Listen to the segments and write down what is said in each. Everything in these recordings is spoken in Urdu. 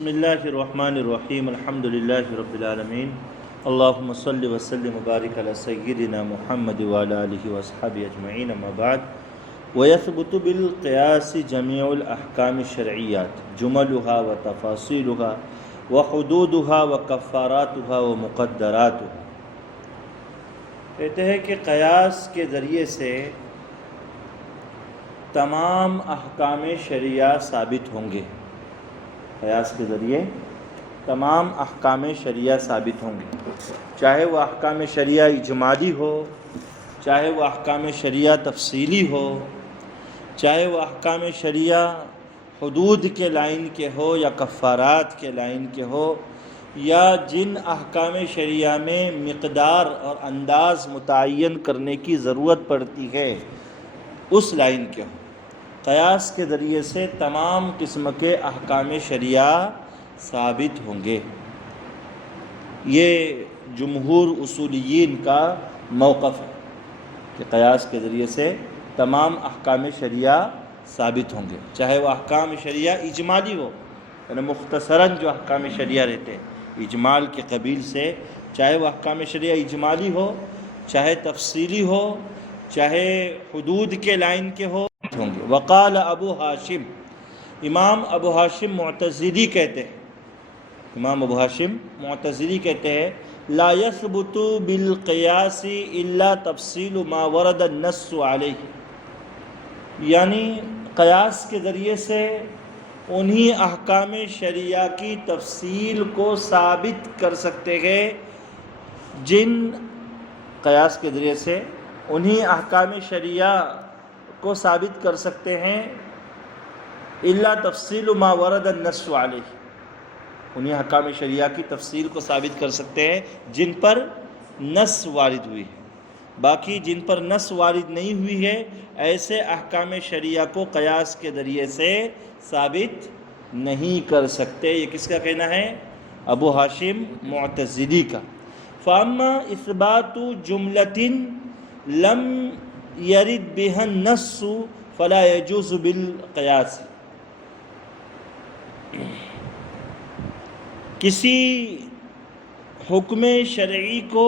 بسم اللہ الرحمن الرحیم الحمد للہ رب العالمین اللہم صلی وسلم وبارک علی سیدنا محمد وعلی آلہ واصحابہ اجمعین اما بعد ویثبت بالقیاس جمیع الاحکام الشرعیات جملها وتفاصیلها وحدودها وکفاراتها ومقدراتها۔ کہتے ہیں کہ قیاس کے ذریعے سے تمام احکام شرعیہ ثابت ہوں گے۔ قیاس کے ذریعے تمام احکام شرعیہ ثابت ہوں گے، چاہے وہ احکام شرعیہ اجمالی ہو، چاہے وہ احکام شرعیہ تفصیلی ہو، چاہے وہ احکام شرعیہ حدود کے لائن کے ہو یا کفارات کے لائن کے ہو، یا جن احکام شرعیہ میں مقدار اور انداز متعین کرنے کی ضرورت پڑتی ہے اس لائن کے ہو۔ قیاس کے ذریعے سے تمام قسم کے احکام شرعیہ ثابت ہوں گے۔ یہ جمہور اصولیین کا موقف ہے کہ قیاس کے ذریعے سے تمام احکام شرعیہ ثابت ہوں گے، چاہے وہ احکام شرعیہ اجمالی ہو، یعنی مختصراً جو احکام شرعیہ رہتے ہیں اجمال کے قبیل سے، چاہے وہ احکام شرعیہ اجمالی ہو، چاہے تفصیلی ہو، چاہے حدود کے لائن کے ہوں گے۔ وقال ابو ہاشم، امام ابو ہاشم معتزلی کہتے ہیں، امام ابو ہاشم معتزلی کہتے ہیں لا يثبت بالقیاس الا تفصیل ما ورد النص علیہ، یعنی قیاس کے ذریعے سے انہی احکام شرعیہ کی تفصیل کو ثابت کر سکتے ہیں قیاس کے ذریعے سے انہی احکام شرعیہ کو ثابت کر سکتے ہیں الا تفصیل ما ورد النص علیہ، انہی احکام شرعیہ کی تفصیل کو ثابت کر سکتے ہیں جن پر نص وارد ہوئی ہے، باقی جن پر نص وارد نہیں ہوئی ہے ایسے احکام شرعیہ کو قیاس کے ذریعے سے ثابت نہیں کر سکتے۔ یہ کس کا کہنا ہے؟ ابو ہاشم معتزلی کا۔ فاما اثبات جملۃ لم یرد بها النص فلا يجوز بالقیاس، کسی حکم شرعی کو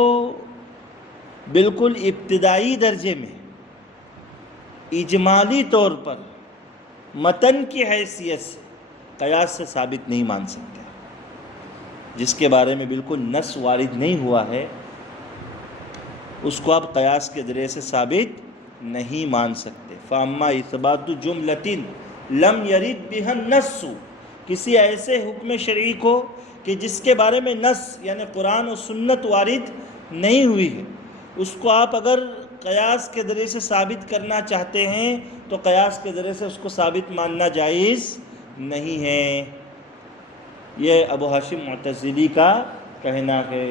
بالکل ابتدائی درجے میں اجمالی طور پر متن کی حیثیت سے قیاس سے ثابت نہیں مان سکتے، جس کے بارے میں بالکل نص وارد نہیں ہوا ہے اس کو آپ قیاس کے ذریعے سے ثابت نہیں مان سکتے۔ فاما اثبات جملۃ لم یرد بها النص، کسی ایسے حکم شرعی کو کہ جس کے بارے میں نص یعنی قرآن و سنت وارد نہیں ہوئی ہے، اس کو آپ اگر قیاس کے ذریعے سے ثابت کرنا چاہتے ہیں تو قیاس کے ذریعے سے اس کو ثابت ماننا جائز نہیں ہے۔ یہ ابو ہاشم معتزلی کا کہنا ہے۔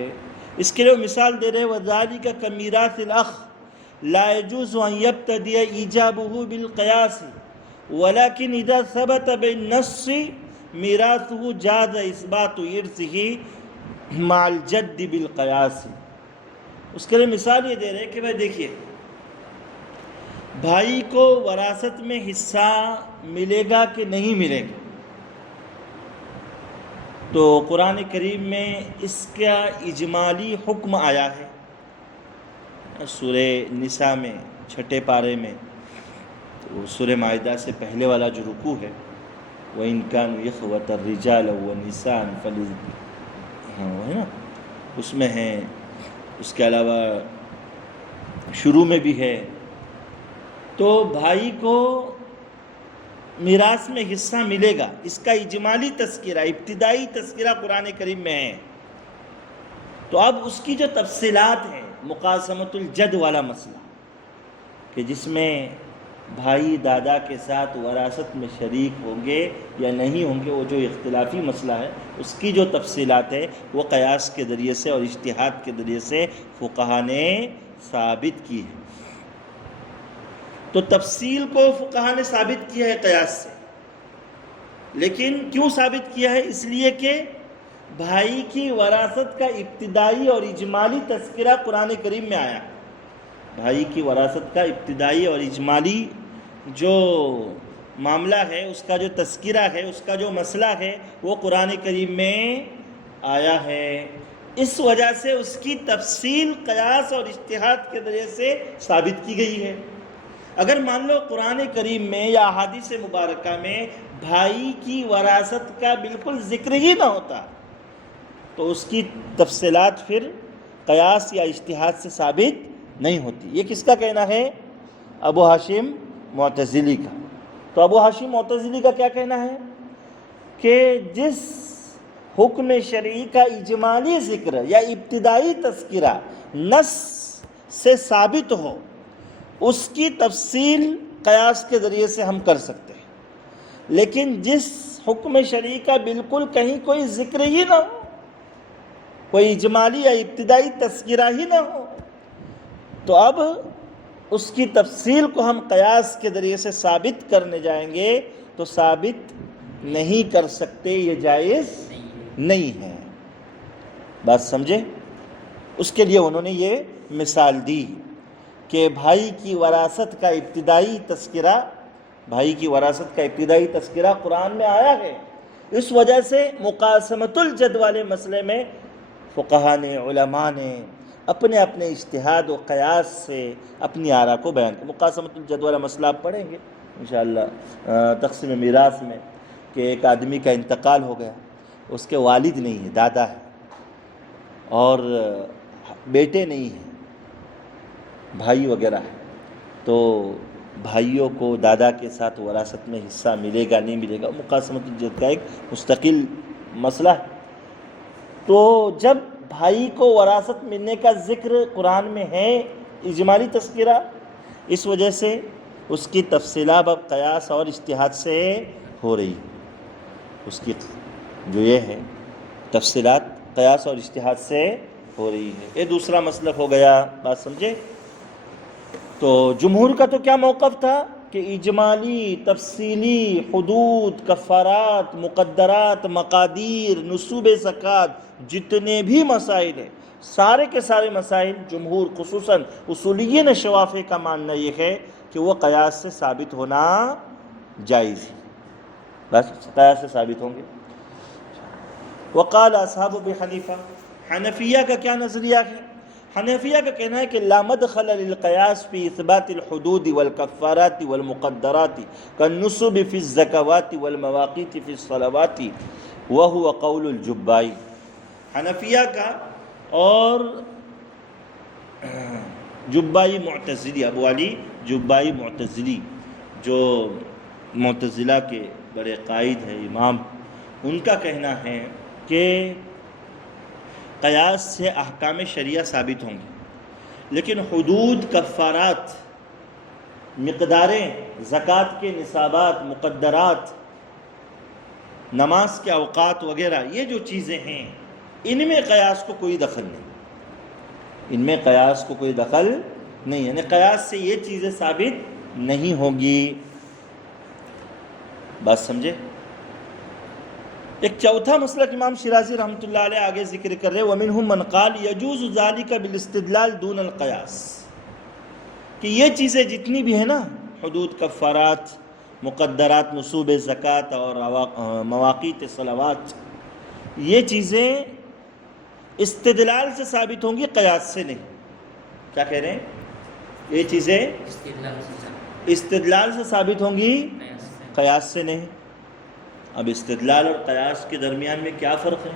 اس کے لیے مثال دے رہے وذالک کمیراث الاخ لا يجوز ان يبتدئ ایجابه بالقیاس ولكن اذا ثبت بالنص میراثه جاز اثبات ارثه مع الجد بالقیاس۔ اس کے لیے مثال یہ دے رہے کہ بھائی دیکھیے، بھائی کو وراثت میں حصہ ملے گا کہ نہیں ملے گا، تو قرآن کریم میں اس کا اجمالی حکم آیا ہے، سورہ نساء میں چھٹے پارے میں، تو سورہ مائدہ سے پہلے والا جو رکوع ہے وَإِن كَانُوا إِخْوَةً رِجَالًا وَنِسَاءً وہ ہے نا، اس میں ہے، اس کے علاوہ شروع میں بھی ہے، تو بھائی کو میراث میں حصہ ملے گا، اس کا اجمالی تذکرہ، ابتدائی تذکرہ قرآن کریم میں ہے۔ تو اب اس کی جو تفصیلات ہیں، مقاسمۃ الجد والا مسئلہ کہ جس میں بھائی دادا کے ساتھ وراثت میں شریک ہوں گے یا نہیں ہوں گے، وہ جو اختلافی مسئلہ ہے اس کی جو تفصیلات ہے وہ قیاس کے ذریعے سے اور اجتہاد کے ذریعے سے فقہا نے ثابت کی ہے۔ تو تفصیل کو فقہا نے ثابت کیا ہے قیاس سے، لیکن کیوں ثابت کیا ہے؟ اس لیے کہ بھائی کی وراثت کا ابتدائی اور اجمالی تذکرہ قرآن کریم میں آیا، بھائی کی وراثت کا ابتدائی اور اجمالی جو معاملہ ہے، اس کا جو تذکرہ ہے، اس کا جو مسئلہ ہے، وہ قرآن کریم میں آیا ہے۔ اس وجہ سے اس کی تفصیل قیاس اور اجتہاد کے ذریعے سے ثابت کی گئی ہے۔ اگر مان لو قرآن کریم میں یا احادیث مبارکہ میں بھائی کی وراثت کا بالکل ذکر ہی نہ ہوتا تو اس کی تفصیلات پھر قیاس یا اجتہاد سے ثابت نہیں ہوتی۔ یہ کس کا کہنا ہے؟ ابو ہاشم معتزلی کا۔ تو ابو ہاشم معتزلی کا کیا کہنا ہے کہ جس حکم شرعی کا اجمالی ذکر یا ابتدائی تذکرہ نص سے ثابت ہو، اس کی تفصیل قیاس کے ذریعے سے ہم کر سکتے ہیں، لیکن جس حکم شرعی کا بالکل کہیں کوئی ذکر ہی نہ ہو، کوئی اجمالی یا ابتدائی تذکرہ ہی نہ ہو، تو اب اس کی تفصیل کو ہم قیاس کے ذریعے سے ثابت کرنے جائیں گے تو ثابت نہیں کر سکتے، یہ جائز نہیں ہے۔ بات سمجھے؟ اس کے لیے انہوں نے یہ مثال دی کہ بھائی کی وراثت کا ابتدائی تذکرہ قرآن میں آیا ہے، اس وجہ سے مقاسمۃ الجد والے مسئلے میں فقہاء نے، علماء نے اپنے اپنے اجتہاد و قیاس سے اپنی آراء کو بیان کیا۔ مقاسمۃ الجد والا مسئلہ آپ پڑھیں گے انشاءاللہ تقسیم میراث میں، کہ ایک آدمی کا انتقال ہو گیا، اس کے والد نہیں ہے، دادا ہے، اور بیٹے نہیں ہیں، بھائی وغیرہ ہے، تو بھائیوں کو دادا کے ساتھ وراثت میں حصہ ملے گا نہیں ملے گا، مقاسمۃ الجد کا ایک مستقل مسئلہ ہے۔ تو جب بھائی کو وراثت ملنے کا ذکر قرآن میں ہے، اجمالی تذکرہ، اس وجہ سے اس کی تفصیلات اب قیاس اور اجتہاد سے ہو رہی ہے، اس کی جو یہ ہے تفصیلات قیاس اور اجتہاد سے ہو رہی ہے۔ یہ دوسرا مسلک ہو گیا، بات سمجھے؟ تو جمہور کا تو کیا موقف تھا کہ اجمالی، تفصیلی، حدود، کفارات، مقدرات، مقادیر، نصوب زکوٰۃ، جتنے بھی مسائل ہیں، سارے کے سارے مسائل جمہور خصوصاً اصولیین شوافی کا ماننا یہ ہے کہ وہ قیاس سے ثابت ہونا جائز ہے، بس قیاس سے ثابت ہوں گے۔ وقال اصحاب ابی حنیفہ، حنفیہ کا کیا نظریہ ہے؟ حنفیہ کا کہنا ہے کہ لا مدخل للقیاس فی اثبات الحدود والکفارات والمقدرات کالنصب فی الزکوات والمواقیت فی الصلوات وہو قول الجبائی۔ حنفیہ کا اور جبائی معتزلی، ابو علی جبائی معتزلی جو معتزلہ کے بڑے قائد ہیں، امام، ان کا کہنا ہے کہ قیاس سے احکام شریعہ ثابت ہوں گے، لیکن حدود، کفارات، مقداریں، زکوٰۃ کے نصابات، مقدرات، نماز کے اوقات وغیرہ، یہ جو چیزیں ہیں ان میں قیاس کو کوئی دخل نہیں، ان میں قیاس کو کوئی دخل نہیں، یعنی قیاس سے یہ چیزیں ثابت نہیں ہوگی۔ بات سمجھے؟ ایک چوتھا مسلک امام شیرازی رحمۃ اللہ علیہ آگے ذکر کر رہے، وَمِنْهُمْ مَنْ قَالَ يَجُوزُ ذَلِكَ بِالِاسْتِدْلَالِ دُونَ الْقِيَاسِ، کہ یہ چیزیں جتنی بھی ہیں نا، حدود، کفارات، مقدرات، نصوب زکوٰۃ اور مواقیت صلوات، یہ چیزیں استدلال سے ثابت ہوں گی، قیاس سے نہیں۔ کیا کہہ رہے ہیں؟ یہ چیزیں استدلال سے ثابت ہوں گی، قیاس سے نہیں۔ اب استدلال اور قیاس کے درمیان میں کیا فرق ہے؟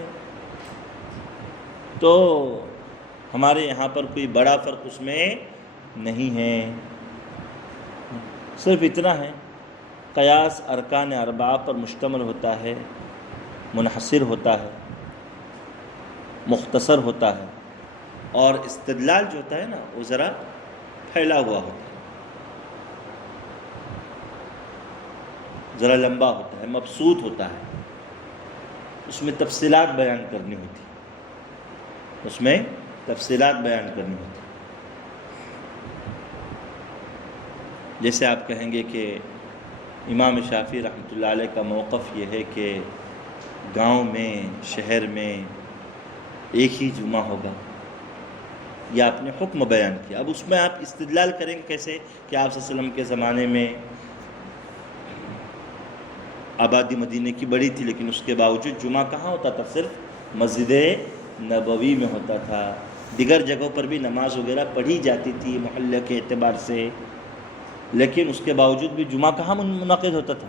تو ہمارے یہاں پر کوئی بڑا فرق اس میں نہیں ہے، صرف اتنا ہے قیاس ارکان اربعہ پر مشتمل ہوتا ہے، منحصر ہوتا ہے، مختصر ہوتا ہے، اور استدلال جو ہوتا ہے نا وہ ذرا پھیلا ہوا ہوتا ہے، ذرا لمبا ہوتا ہے، مبسوط ہوتا ہے، اس میں تفصیلات بیان کرنی ہوتی ہے، اس میں تفصیلات بیان کرنی ہوتی ہے۔ جیسے آپ کہیں گے کہ امام شافعی رحمۃ اللہ علیہ کا موقف یہ ہے کہ گاؤں میں، شہر میں ایک ہی جمعہ ہوگا، یا آپ نے حکم بیان کیا، اب اس میں آپ استدلال کریں گے کیسے کہ آپ صلی اللہ علیہ وسلم کے زمانے میں آبادی مدینے کی بڑی تھی، لیکن اس کے باوجود جمعہ کہاں ہوتا تھا؟ صرف مسجد نبوی میں ہوتا تھا۔ دیگر جگہوں پر بھی نماز وغیرہ پڑھی جاتی تھی محلے کے اعتبار سے، لیکن اس کے باوجود بھی جمعہ کہاں منعقد ہوتا تھا؟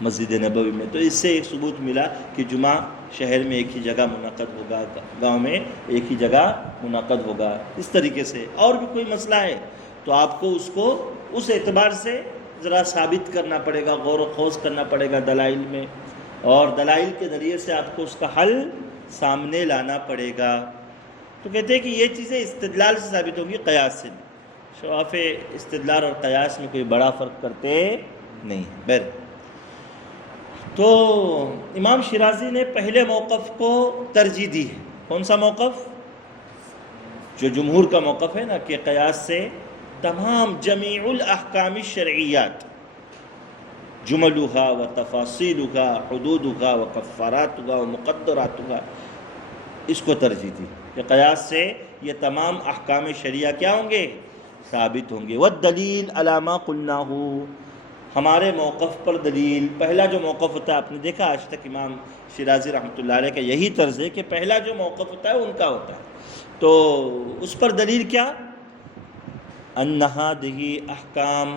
مسجد نبوی میں۔ تو اس سے ایک ثبوت ملا کہ جمعہ شہر میں ایک ہی جگہ منعقد ہوگا، گاؤں میں ایک ہی جگہ منعقد ہوگا۔ اس طریقے سے اور بھی کوئی مسئلہ ہے تو آپ کو اس اعتبار سے ذرا ثابت کرنا پڑے گا، غور و خوض کرنا پڑے گا دلائل میں، اور دلائل کے ذریعے سے آپ کو اس کا حل سامنے لانا پڑے گا۔ تو کہتے ہیں کہ یہ چیزیں استدلال سے ثابت ہوں گی، قیاس سے نہیں۔ شواف استدلال اور قیاس میں کوئی بڑا فرق کرتے نہیں ہے۔ بہر تو امام شیرازی نے پہلے موقف کو ترجیح دی ہے۔ کون سا موقف؟ جو جمہور کا موقف ہے نا، کہ قیاس سے تمام جمیع الاحکام الشرعیات، جملها و تفاصیلها، حدودها و کفاراتها و مقدراتها، اس کو ترجیح دی کہ قیاس سے یہ تمام احکام شرعیہ کیا ہوں گے؟ ثابت ہوں گے۔ والدلیل علی ما قلناہ، ہمارے موقف پر دلیل، پہلا جو موقف ہوتا ہے، آپ نے دیکھا آج تک امام شیرازی رحمۃ اللہ علیہ کا یہی طرز ہے کہ پہلا جو موقف ہوتا ہے ان کا ہوتا ہے، تو اس پر دلیل کیا؟ ان هذه احکام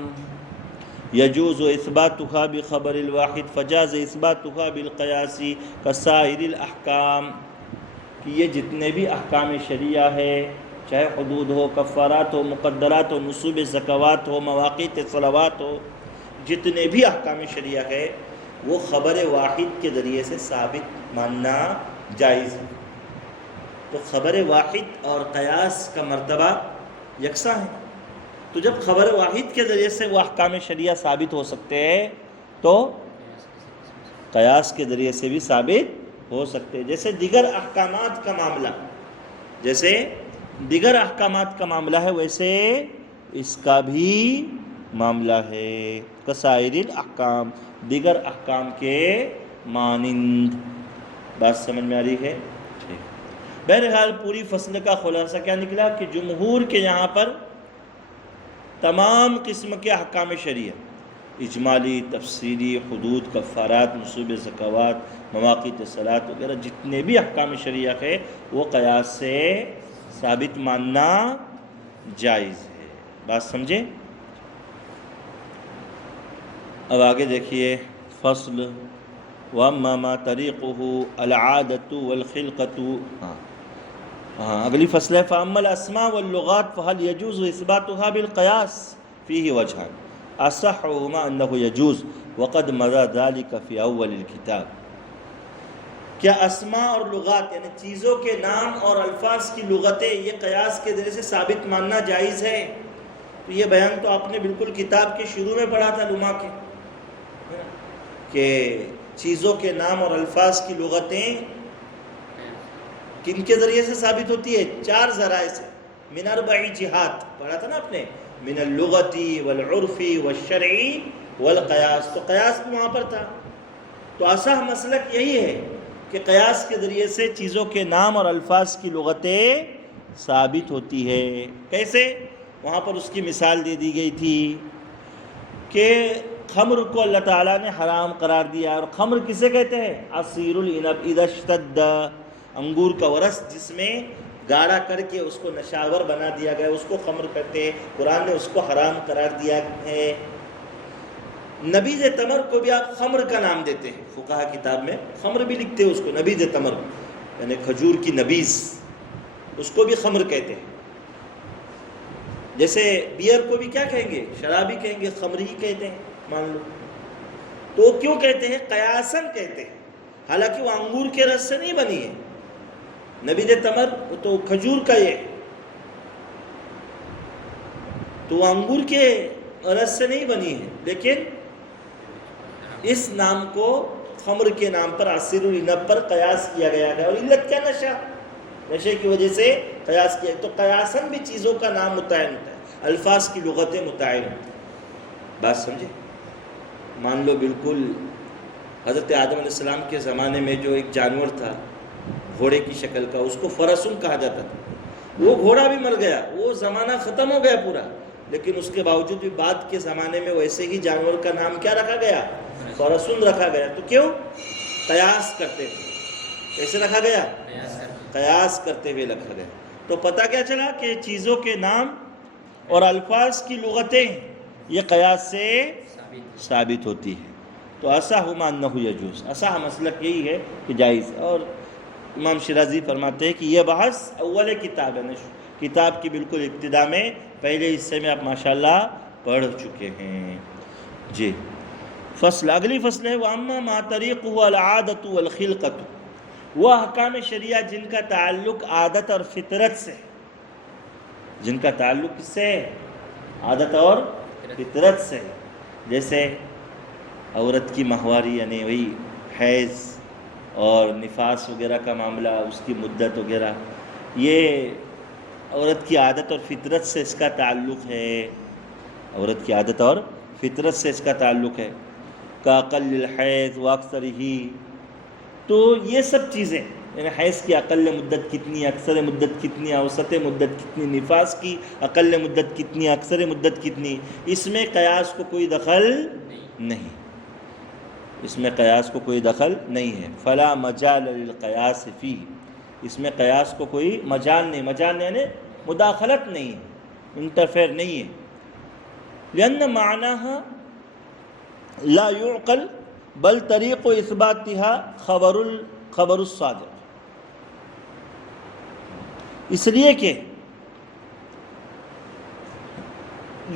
یجوز اثباتها بخبر الواحد فجاز اثباتها بالقیاس کسائر الاحکام، کہ یہ جتنے بھی احکام شرعیہ ہے، چاہے حدود ہو، کفارات ہو، مقدرات ہو، نصوب زکوات ہو، مواقیت صلوات ہو، جتنے بھی احکام شرعیہ ہے وہ خبر واحد کے ذریعے سے ثابت ماننا جائز ہے۔ تو خبر واحد اور قیاس کا مرتبہ یکساں ہے، تو جب خبر واحد کے ذریعے سے وہ احکام شرعیہ ثابت ہو سکتے ہیں تو قیاس کے ذریعے سے بھی ثابت ہو سکتے ہیں۔ جیسے دیگر احکامات کا معاملہ ہے ویسے اس کا بھی معاملہ ہے، کسائر الاحکام، دیگر احکام کے مانند۔ بات سمجھ میں آ رہی ہے؟ بہرحال پوری فصل کا خلاصہ کیا نکلا کہ جمہور کے یہاں پر تمام قسم کے احکام شرعیہ، اجمالی، تفصیلی، حدود، کفارات، نصوب زکوات، مواقیت صلاۃ وغیرہ جتنے بھی احکام شرعیہ ہے وہ قیاس سے ثابت ماننا جائز ہے۔ بات سمجھے؟ اب آگے دیکھیے فصل وَأَمَّا مَا طَرِيقُهُ الْعَادَةُ وَالْخِلْقَةُ، اگلی فصل ہے فَأَمَّا الْأَسْمَاءُ وَاللُّغَاتُ فَهَلْ يَجُوزُ إِثْبَاتُهَا بِالْقِيَاسِ فِيهِ وَجْهَانِ أَصَحُّهُمَا أَنَّهُ يَجُوزُ وَقَدْ مَضَى ذَلِكَ فِي أَوَّلِ الْكِتَابِ، کیا اسماء اور لغات یعنی چیزوں کے نام اور الفاظ کی لغتیں یہ قیاس کے ذریعے سے ثابت ماننا جائز ہے؟ تو یہ بیان تو آپ نے بالکل کتاب کے شروع میں پڑھا تھا لما کے، کہ چیزوں کے نام اور الفاظ کی لغتیں کن کے ذریعے سے ثابت ہوتی ہے؟ 4 ذرائع سے، من 4 جہات پڑھا تھا نا آپ نے، من اللغتی والعرفی والشرعی والقیاس، تو قیاس بھی وہاں پر تھا۔ تو اصح مسلک یہی ہے کہ قیاس کے ذریعے سے چیزوں کے نام اور الفاظ کی لغتیں ثابت ہوتی ہے۔ کیسے؟ وہاں پر اس کی مثال دے دی گئی تھی کہ خمر کو اللہ تعالیٰ نے حرام قرار دیا، اور خمر کسے کہتے ہیں؟ عصیر العنب اذا اشتد، انگور کا ورس جس میں گاڑھا کر کے اس کو نشاور بنا دیا گیا اس کو خمر کہتے ہیں، قرآن نے اس کو حرام قرار دیا ہے۔ نبیذ تمر کو بھی آپ خمر کا نام دیتے ہیں، فقہا کتاب میں خمر بھی لکھتے ہیں اس کو، نبیذ تمر یعنی کھجور کی نبیذ، اس کو بھی خمر کہتے ہیں۔ جیسے بیئر کو بھی کیا کہیں گے؟ شرابی کہیں گے، خمری کہتے ہیں مان لو۔ تو کیوں کہتے ہیں؟ قیاسن کہتے ہیں، حالانکہ وہ انگور کے رس سے نہیں بنی ہے۔ نبیذ تمر تو کھجور کا یہ، تو وہ انگور کے رس سے نہیں بنی ہے، لیکن اس نام کو خمر کے نام پر، عصیر العنب پر قیاس کیا گیا ہے۔ اور علت کیا؟ نشے کی وجہ سے قیاس کیا۔ تو قیاسن بھی چیزوں کا نام متعین ہوتا ہے، الفاظ کی لغتیں متعین ہوتی ہیں۔ بات سمجھے؟ مان لو بالکل حضرت آدم علیہ السلام کے زمانے میں جو ایک جانور تھا گھوڑے کی شکل کا، اس کو فرسن کہا جاتا تھا، وہ گھوڑا بھی مر گیا، وہ زمانہ ختم ہو گیا پورا، لیکن اس کے باوجود بھی بعد کے زمانے میں ویسے ہی جانور کا نام کیا رکھا گیا؟ فرسن رکھا گیا. تو کیوں؟ قیاس کرتے ہوئے. کیسے رکھا گیا؟ قیاس کرتے ہوئے رکھا گیا. تو پتہ کیا چلا کہ چیزوں کے نام اور الفاظ کی لغتیں یہ قیاس سے ثابت ہوتی ہے. تو اصح انہ یجوز، اصح مسلک یہی ہے کہ جائز. اور امام شیرازی فرماتے ہیں کہ یہ بحث اول کتاب ہے، کتاب کی بالکل ابتدا میں پہلے حصے میں آپ ماشاءاللہ پڑھ چکے ہیں. جی فصل، اگلی فصل ہے وَأَمَّا مَا طَرِيقُهُ الْعَادَةُ وَالْخِلْقَةُ، وہ احکام شریعہ جن کا تعلق عادت اور فطرت سے، جن کا تعلق کس سے؟ عادت اور فطرت سے. جیسے عورت کی ماہواری یعنی وہی حیض اور نفاس وغیرہ کا معاملہ، اس کی مدت وغیرہ، یہ عورت کی عادت اور فطرت سے اس کا تعلق ہے. عورت کی عادت اور فطرت سے اس کا تعلق ہے. کاقل الحیض واکثرہ، تو یہ سب چیزیں یعنی حیض کی اقل مدت کتنی، اکثر مدت کتنی، اوسط مدت کتنی، نفاس کی اقل مدت کتنی، اکثر مدت کتنی، اس میں قیاس کو کوئی دخل نہیں، اس میں قیاس کو کوئی دخل نہیں ہے. فلا مجال للقیاس فیہ، اس میں قیاس کو کوئی مجال نہیں، مجال یعنی مداخلت نہیں ہے، انٹرفیئر نہیں ہے. لأن معناها لا يعقل بل طریق اثباتها خبر الصادق، اس لیے کہ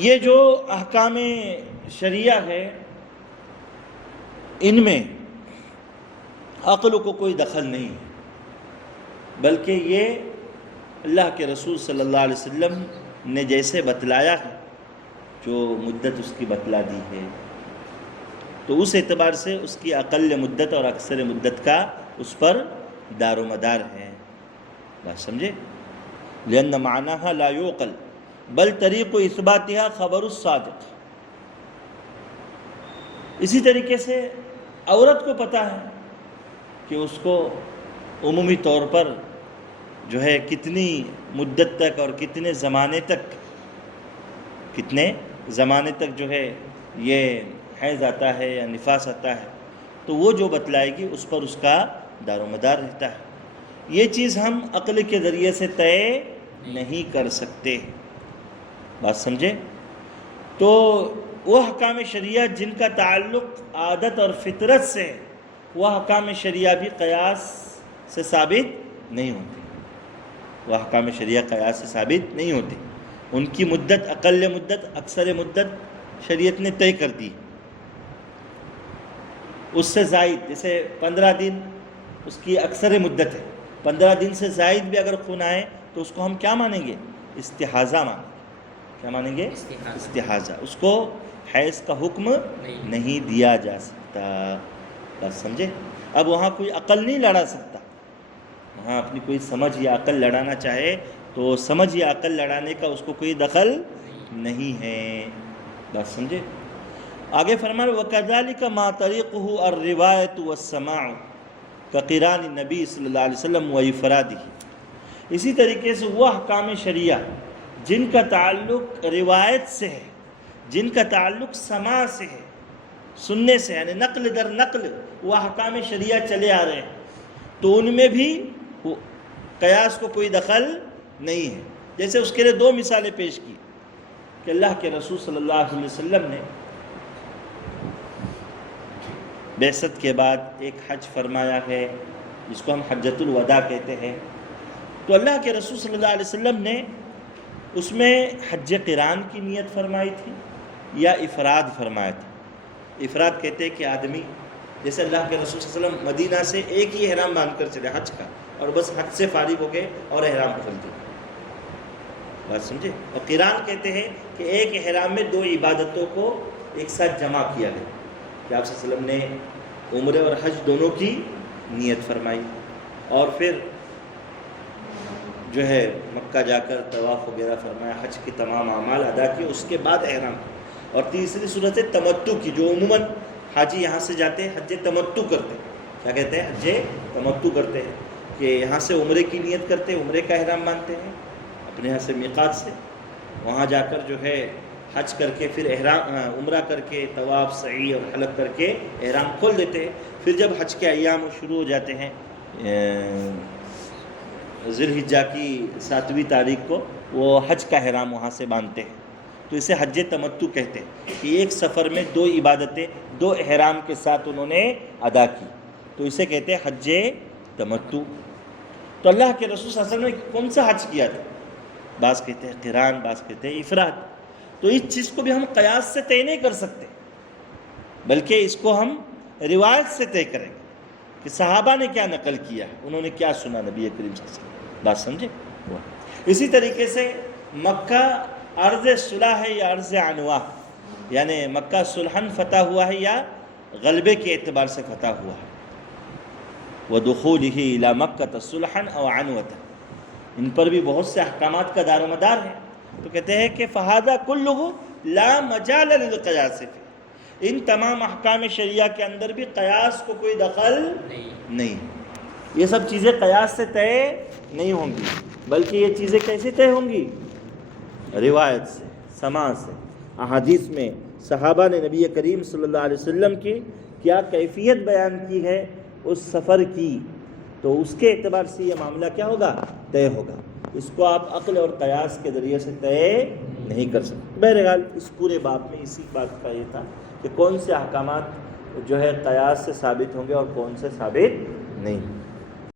یہ جو احکام شریعہ ہے ان میں عقل کو کوئی دخل نہیں ہے، بلکہ یہ اللہ کے رسول صلی اللہ علیہ وسلم نے جیسے بتلایا ہے، جو مدت اس کی بتلا دی ہے، تو اس اعتبار سے اس کی اقل مدت اور اکثر مدت کا اس پر دار و مدار ہے. بات سمجھے؟ لأن معناها لا يعقل بل طریق اثباتها خبر الصادق. اسی طریقے سے عورت کو پتہ ہے کہ اس کو عمومی طور پر جو ہے کتنی مدت تک اور کتنے زمانے تک جو ہے یہ حیض آتا ہے یا نفاس آتا ہے، تو وہ جو بتلائے گی اس پر اس کا دار و مدار رہتا ہے. یہ چیز ہم عقل کے ذریعے سے طے نہیں کر سکتے. بات سمجھے؟ تو وہ احکام شریعہ جن کا تعلق عادت اور فطرت سے، وہ احکام شریعہ بھی قیاس سے ثابت نہیں ہوتے. وہ احکام شریعہ قیاس سے ثابت نہیں ہوتے. ان کی مدت، اقل مدت، اکثر مدت شریعت نے طے کر دی. اس سے زائد، جیسے 15 دن اس کی اکثر مدت ہے، 15 دن سے زائد بھی اگر خون آئے تو اس کو ہم کیا مانیں گے؟ استحاضہ مانیں گے. کیا مانیں گے؟ استحاضہ. اس کو حیض کا حکم نہیں دیا جا سکتا. بات سمجھے؟ اب وہاں کوئی عقل نہیں لڑا سکتا، وہاں اپنی کوئی سمجھ یا عقل لڑانا چاہے تو سمجھ یا عقل لڑانے کا اس کو کوئی دخل نہیں ہے. بات سمجھے؟ آگے فرمائے وَكَذَلِكَ مَا طَرِيقُهُ الرِّوَایَةُ وَالسَّمَاعُ كَقِرَانِ النَّبِي صلی اللہ علیہ وسلم وَإِفْرَادِهِ. اسی طریقے سے وہ احکام شریعہ جن کا تعلق روایت سے ہے، جن کا تعلق سماع سے ہے، سننے سے، یعنی نقل در نقل وہ احکام شریعہ چلے آ رہے ہیں، تو ان میں بھی قیاس کو کوئی دخل نہیں ہے. جیسے اس کے لیے 2 مثالیں پیش کی کہ اللہ کے رسول صلی اللہ علیہ وسلم نے بعثت کے بعد ایک حج فرمایا ہے جس کو ہم حجۃ الوداع کہتے ہیں. تو اللہ کے رسول صلی اللہ علیہ وسلم نے اس میں حج قران کی نیت فرمائی تھی یا افراد فرمایا تھا. افراد کہتے ہیں کہ آدمی جیسے اللہ کے رسول صلی اللہ علیہ وسلم مدینہ سے ایک ہی احرام باندھ کر چلے حج کا، اور بس حج سے فارغ ہو گئے اور احرام کھول دیے. بات سمجھے؟ اور قران کہتے ہیں کہ ایک احرام میں 2 عبادتوں کو ایک ساتھ جمع کیا گیا کہ آپ صلی اللہ علیہ وسلم نے عمرے اور حج دونوں کی نیت فرمائی، اور پھر جو ہے مکہ جا کر طواف وغیرہ فرمایا، حج کے تمام اعمال ادا کیے، اس کے بعد احرام. اور تیسری صورت ہے تمتع کی، جو عموماً حاجی یہاں سے جاتے ہیں حج تمتع کرتے ہیں. کیا کہتے ہیں؟ حج تمتع کرتے ہیں کہ یہاں سے عمرے کی نیت کرتے ہیں، عمرے کا احرام باندھتے ہیں اپنے یہاں سے میقات سے، وہاں جا کر جو ہے حج کر کے پھر احرام عمرہ کر کے طواف سعی اور حلق کر کے احرام کھول دیتے ہیں. پھر جب حج کے ایام شروع ہو جاتے ہیں ذی الحجہ کی 7ویں تاریخ کو وہ حج کا احرام وہاں سے باندھتے ہیں. تو اسے حج تمتع کہتے ہیں کہ ایک سفر میں 2 عبادتیں 2 احرام کے ساتھ انہوں نے ادا کی, تو اسے کہتے ہیں حج تمتع. تو اللہ کے رسول صلی اللہ علیہ وسلم نے کون سا حج کیا تھا؟ بعض کہتے ہیں قران, بعض کہتے ہیں افراد. تو اس چیز کو بھی ہم قیاس سے طے نہیں کر سکتے, بلکہ اس کو ہم روایت سے طے کریں گے کہ صحابہ نے کیا نقل کیا, انہوں نے کیا سنا نبی کریم صلی اللہ علیہ وسلم. بات سمجھے؟ اسی طریقے سے مکہ عرض صلح ہے یا عرض عنوہ, یعنی مکہ صلحاً فتح ہوا ہے یا غلبے کے اعتبار سے فتح ہوا ہے. وَدُخُولِهِ إِلَى مَكَّةَ صُلْحًا أَوْ عَنْوَةً, ان پر بھی بہت سے احکامات کا دار و مدار ہے. تو کہتے ہیں کہ فَهَذَا كُلُّهُ لَا مَجَالَ لِلْقِيَاسِ فِيهِ, ان تمام احکام شریعہ کے اندر بھی قیاس کو کوئی دخل نہیں. یہ سب چیزیں قیاس سے طے نہیں ہوں گی, بلکہ یہ چیزیں کیسے طے ہوں گی؟ روایت سے, سماع سے. احادیث میں صحابہ نے نبی کریم صلی اللہ علیہ وسلم کی کیا کیفیت بیان کی ہے اس سفر کی, تو اس کے اعتبار سے یہ معاملہ کیا ہوگا؟ طے ہوگا. اس کو آپ عقل اور قیاس کے ذریعے سے طے نہیں کر سکتے. بہرحال اس پورے باب میں اسی بات کا یہ تھا کہ کون سے احکامات جو ہے قیاس سے ثابت ہوں گے اور کون سے ثابت نہیں.